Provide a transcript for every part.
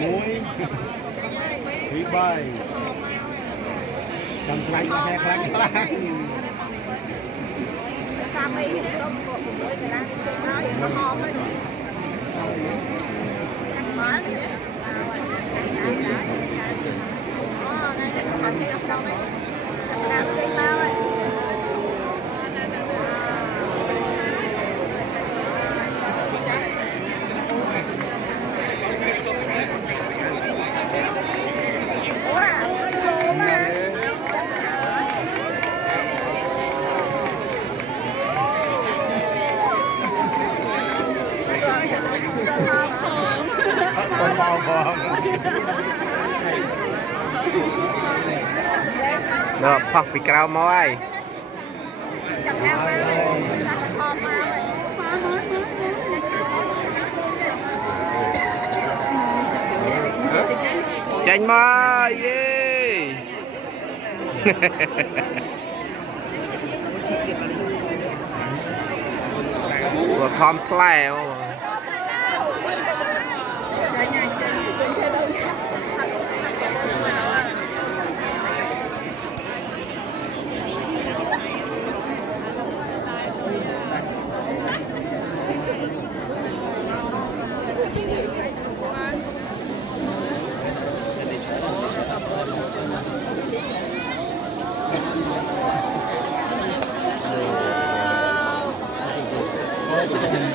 muối thủy bay cầm lạnh là hẹt lạnh sao mi thì có một buổi người ta nói nó ngon đấy mở đi còn chưa xong đấy làm chơi bao ấy con bò bò được phọc bị cao môi chanh môi yeah. Vừa khom leo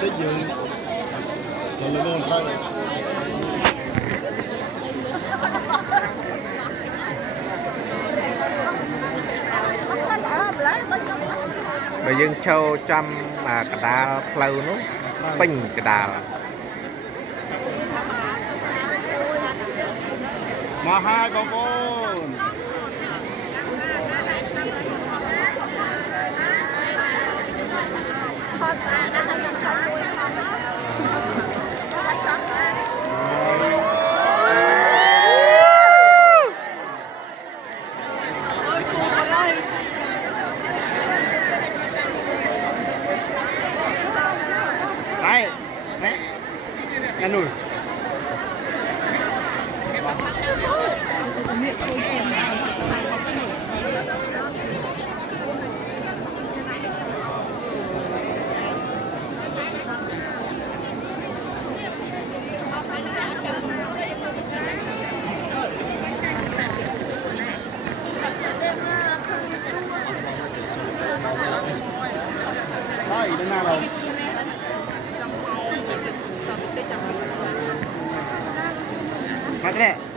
tích dương rồi là luôn thôi bây giờ châu trăm mà cả đa lâu nó bình cả đà mà hai con kho xa nó hơi làm sao vui không đó đấy đấy ăn nổi đấy đến nào rồi Mắc cái này